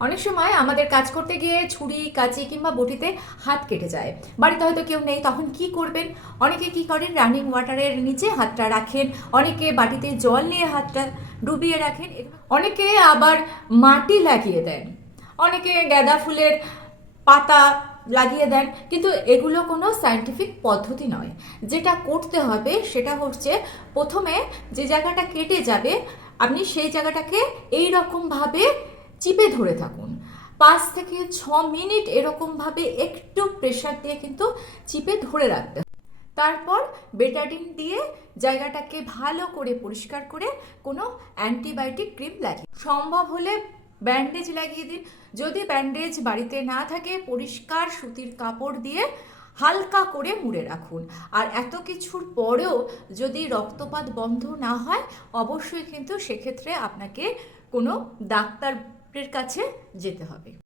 অনেক সময় আমাদের কাজ করতে গিয়ে ছুরি কাঁচি কিংবা বটিতে হাত কেটে যায়। বাড়িতে হয়তো কেউ নেই, তখন কি করবেন? অনেকে কি করেন, রানিং ওয়াটারের নিচে হাতটা রাখেন, অনেকে বাটিতে জল নিয়ে হাতটা ডুবিয়ে রাখেন, অনেকে আবার মাটি লাগিয়ে দেন, অনেকে গাঁদা ফুলের পাতা লাগিয়ে দেন। কিন্তু এগুলো কোনো সায়েন্টিফিক পদ্ধতি নয়। যেটা করতে হবে সেটা হচ্ছে, প্রথমে যে জায়গাটা কেটে যাবে আপনি সেই জায়গাটাকে এই রকমভাবে চিপে ধরে থাকুন। 5 থেকে 6 মিনিট এরকমভাবে একটু প্রেশার দিয়ে কিন্তু চিপে ধরে রাখতে হবে। তারপর বেটাডিন দিয়ে জায়গাটাকে ভালো করে পরিষ্কার করে কোনো অ্যান্টিবায়োটিক ক্রিম লাগিয়ে, সম্ভব হলে ব্যান্ডেজ লাগিয়ে দিন। যদি ব্যান্ডেজ বাড়িতে না থাকে, পরিষ্কার সুতির কাপড় দিয়ে হালকা করে মুড়ে রাখুন। আর এত কিছুর পরেও যদি রক্তপাত বন্ধ না হয়, অবশ্যই কিন্তু সেক্ষেত্রে আপনাকে কোনো ডাক্তারের কাছে যেতে হবে।